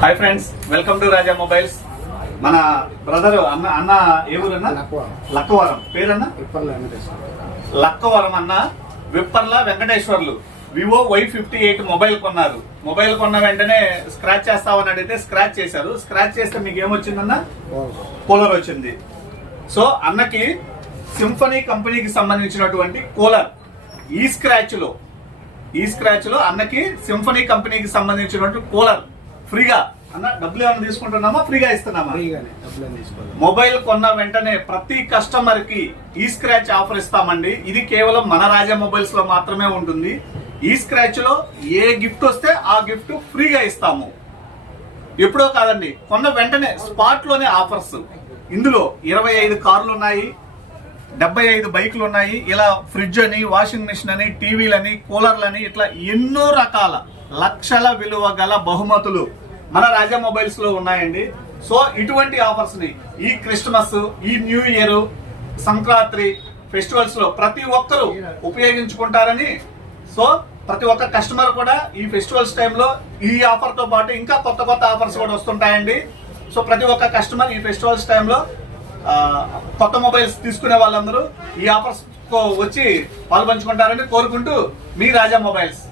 Hi friends welcome to Raja mobiles మన brother అన్న అన్న ఏ ఊరన్నా. లక్కవరం. పేరన్నా? లక్కవరం అన్న. Vipparla Venkateswarlu. Vivo Y fifty eight mobile కొన్నారు. మొబైల్ కొన్న వెంటనే స్క్రాచ్ చేస్తామని అడిగితే స్క్రాచ్ చేశారు. స్క్రాచ్ చేస్తే మీకు ఏమొచ్చిందన్నా? కూలర్ వచ్చింది. సో అన్నకి సింఫనీ కంపెనీకి సంబంధించినటువంటి కూలర్ ఈ స్క్రాచ్లో ఈ స్క్రాచ్లో అన్నకి సింఫనీ కంపెనీకి సంబంధించినటువంటి కూలర్ ఫ్రీగా. అన్న డబ్బులు ఏమైనా తీసుకుంటున్నామా? ఫ్రీగా ఇస్తున్నామా? మొబైల్ కొన్న వెంటనే ప్రతి కస్టమర్కి ఈ స్క్రాచ్ ఆఫర్ ఇస్తామండి. ఇది కేవలం మన రాజా మొబైల్స్లో మాత్రమే ఉంటుంది. ఈ స్క్రాచ్లో ఏ గిఫ్ట్ వస్తే ఆ గిఫ్ట్ ఫ్రీగా ఇస్తాము. ఎప్పుడో కాదండి కొన్న వెంటనే స్పాట్లోనే ఆఫర్స్. ఇందులో ఇరవై ఐదు కార్లు ఉన్నాయి డెబ్బై ఐదు బైకులు ఉన్నాయి. ఇలా ఫ్రిడ్జ్ అని వాషింగ్ మిషన్ అని టీవీలని కూలర్లని ఇట్లా ఎన్నో రకాల లక్షల విలువ గల బహుమతులు మన రాజా మొబైల్స్లో ఉన్నాయండి. సో ఇటువంటి ఆఫర్స్ని ఈ క్రిస్మస్ ఈ న్యూ ఇయర్ సంక్రాంతి ఫెస్టివల్స్లో ప్రతి ఒక్కరూ ఉపయోగించుకుంటారని సో ప్రతి ఒక్క కస్టమర్ కూడా ఈ ఫెస్టివల్స్ టైంలో ఈ ఆఫర్తో పాటు ఇంకా కొత్త కొత్త ఆఫర్స్ కూడా వస్తుంటాయండి. సో ప్రతి ఒక్క కస్టమర్ ఈ ఫెస్టివల్స్ టైంలో కొత్త మొబైల్స్ తీసుకునే వాళ్ళందరూ ఈ ఆఫర్స్ వచ్చి పాల్పంచుకుంటారని కోరుకుంటూ మీ రాజా మొబైల్స్.